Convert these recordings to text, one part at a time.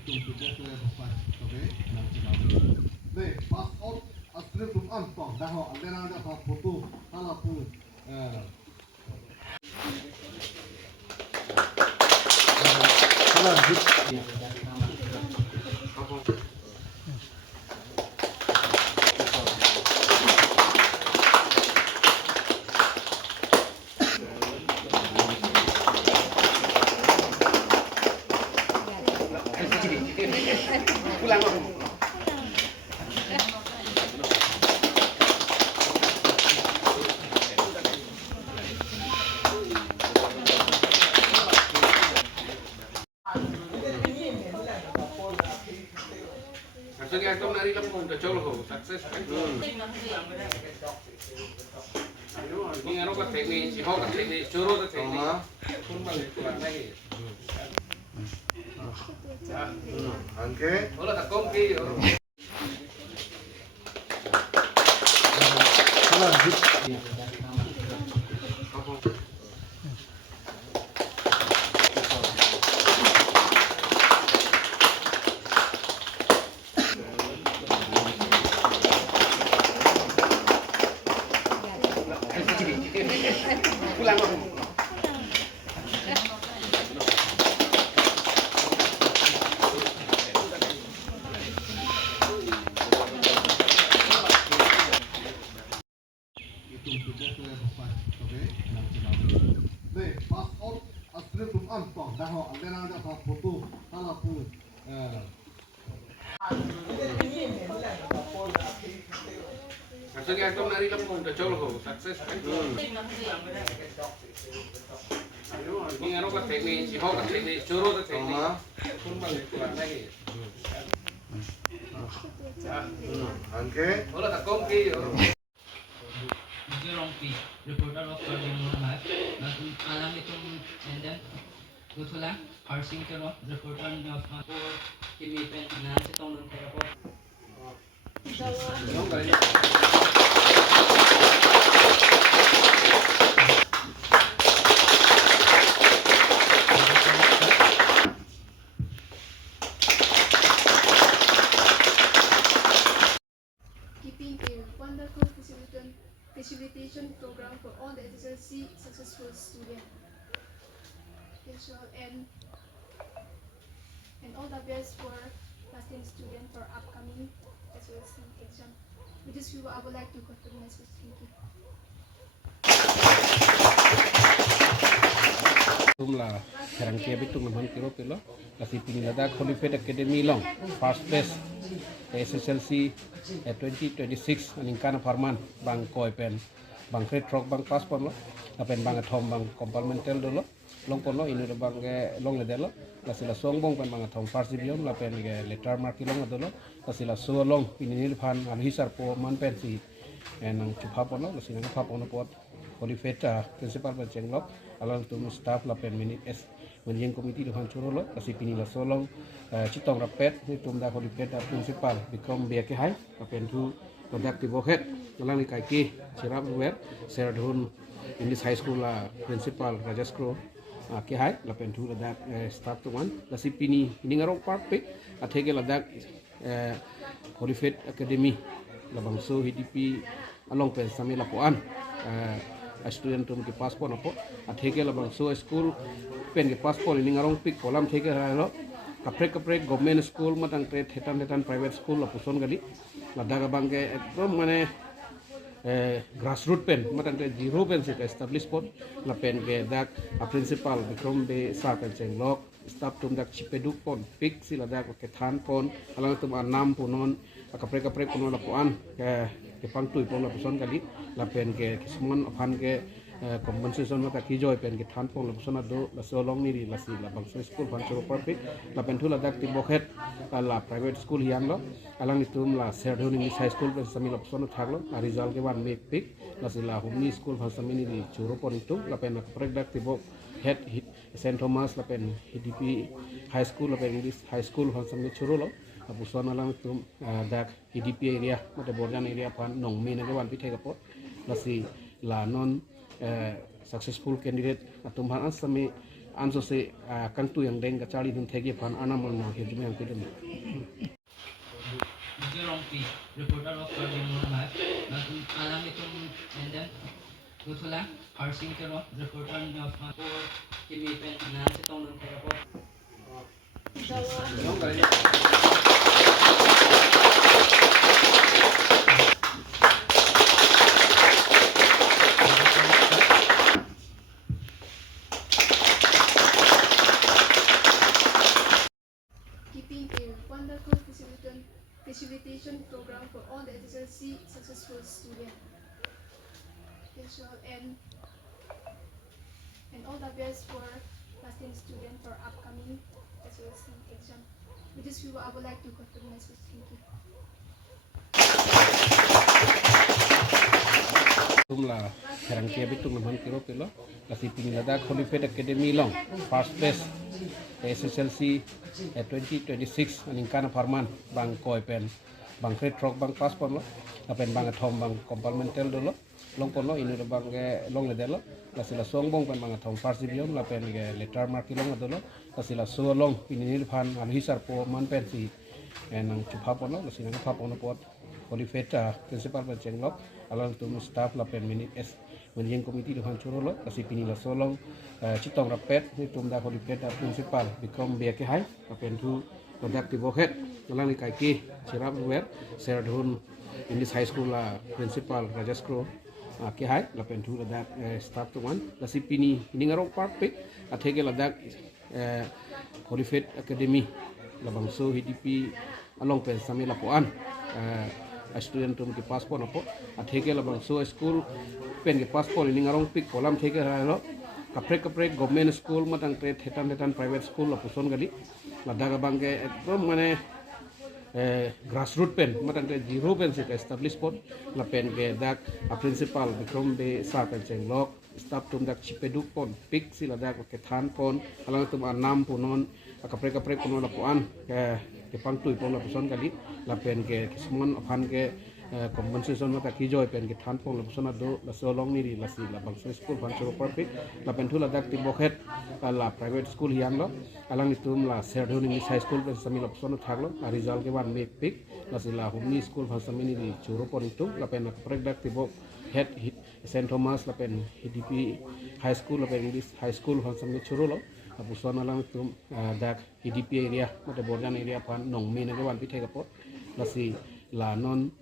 itu juga ke bapak oke nanti mau deh pas out asli belum antok dah ho ada foto kalau pun lanjut pulang Maksudnya aku nari lempung udah jauh sukses kan? Ini ngaruh ke teknik, si ho ke teknik, curu ke teknik, pun balik pulang lagi. Oke. Boleh tak kompi. Lanjut. Pulang itu juga ke bapak oke nanti mau deh pas out asli belum antok dah ho ada foto kalau pun Maksudnya aku nari lempung udah jauh sukses kan? Ini ngaruh ke teknik, si ho ke teknik, curu ke teknik, pun balik pulang lagi. Oke. Boleh tak kompi. Rompi, reporter of Ferdinand Mas, alam itong and then Gutulang, parsing kero, reporter of Kimipen na sa tong kero po. Keeping a wonderful facilitation program for all the SSLC successful students. And all the best for last 10 students for upcoming SSLC exam. With this view, I would like to conclude my speech. Thank you. Tumla serang kia bitung naman kilo kasi pinilada Qualified Academy long first best SSLC 2026 aningkana farman bang koi pen bang fred rock bang passport lo apen bang atom bang complemental dolo long pon lo ini bang long ledelo kasi la song bong pen bang atom first division la pen letter mark long dolo kasi la so long pinil fan alhisar po man pen si nang chupa pon lo kasi nang pa pon pot Qualified principal pen chenglok alang tum staff la pen minit s menjeng komiti depan curolo kasi pinila solong citong rapet ni tum da Qualified principal bikom biake hai apen tu product bohet alang ni kaiki sirap wer seradhun in this high school la principal rajaskro ke hai la pen tu da staff tuan kasi pini ini ngarong parpe athege la da Qualified Academy la bangso hidipi along pen sami lapoan student tum ke passport apo atheke la bangso school pen ke passport ini ngarong pik kolam theke halo kapre government school matang tre thetan private school la puson gali la daga bangke ekdom mane grassroots pen matang tre zero pen se establish pot la pen ke dak a principal bikom be sa pen chenglok staff tum dak chipeduk pon pik sila dak ke than pon alang tum anam punon kapre punon la poan ke pangtui pon la puson gali la pen ke kismon aphan ke compensation mata ki joy pen ke than pon la puson do la solong ni la si la bangso school ban so perfect la pen thula dak ti bokhet la private school hiang lo alang itum la serdhun english high school pe sami la puson thaglo a result ke ban make pick la si la humni school ban sami ni churo pon itum la pen prek dak ti bok head St Thomas la pen HDP high school la pen english high school ban sami churo lo puson alang tum dak HDP area mate borjan area pan nong me na ke wan pi thega pot la si la non successful candidate atum han sami anso se kang tu yang deng kacali dun thege pan anamol na he jumeng pidum Jerome reporter of Cardinal Map. Alam itong and then Gutula, Harsing Kero, reporter of for Kimipen na si Tongdon kaya po. Keeping a wonderful facilitation program for all the SSLC successful students. Yes, well, and all the best for last 10 students for upcoming SSLC exam. With this view, I would like to conclude my speech. Thank you. tumla serang kia bitung naman kiro pilo kasi pinilada Qualified Academy long first best SSLC 2026 aningkana farman bang koi pen bang fred rock bang passport lo apen bang atom bang complemental dolo long pon lo ini bang long le delo kasi la song bong pen bang atom first division la pen letter mark long dolo kasi la so long ini pan alhisar po man pen si nang chupa pon lo kasi nang pa pon pot Qualified principal pen chenglok alang tu staff la pen minit s menjeng komiti depan curolo kasi pinila solong citong rapet ni tum da Qualified principal bikom biake hai apen tu conduct bohet alang ni kaiki sirap wer serdhun in this high school la principal rajaskro ke hai la pen tu da staff tu one kasi pini ini ngarong park pe athege la da Qualified Academy la bangso hidipi along pen sami lapoan student tum ke passport apo atheke la bangso school pen ke passport ini ngarong pik kolam theke ralo kapre government school matang tre thetan private school la puson gali la daga bangke ekdom mane grassroots pen matang tre zero pen se establish pot la pen ke dak a principal bikom be sa pen chenglok staff tum dak chipeduk pon pik sila dak ke than pon alang tum anam punon kapre punon la puan ke pangtui pon la puson gali la pen ke kismon aphan ke compensation mata ki joy pen ke than pon la puson do la solong ni la si la bangso school ban so perfect la pen thula dak ti bokhet la private school hiang lo alang itum la serdhun english high school pen sami la puson thaglo a result ke ban make pick la si la humni school ban sami ni churo pon itum la pen prek dak ti bok head St Thomas la pen HDP high school la pen english high school ban sami churo lo puson alang tum dak HDP area mata borjan area pan nong me na wan pi thega pot la si la non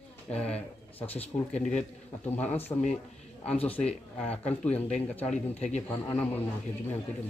successful candidate atum han sami anso se kang tu yang deng kacali dun thege pan anamol na he jumeng pidum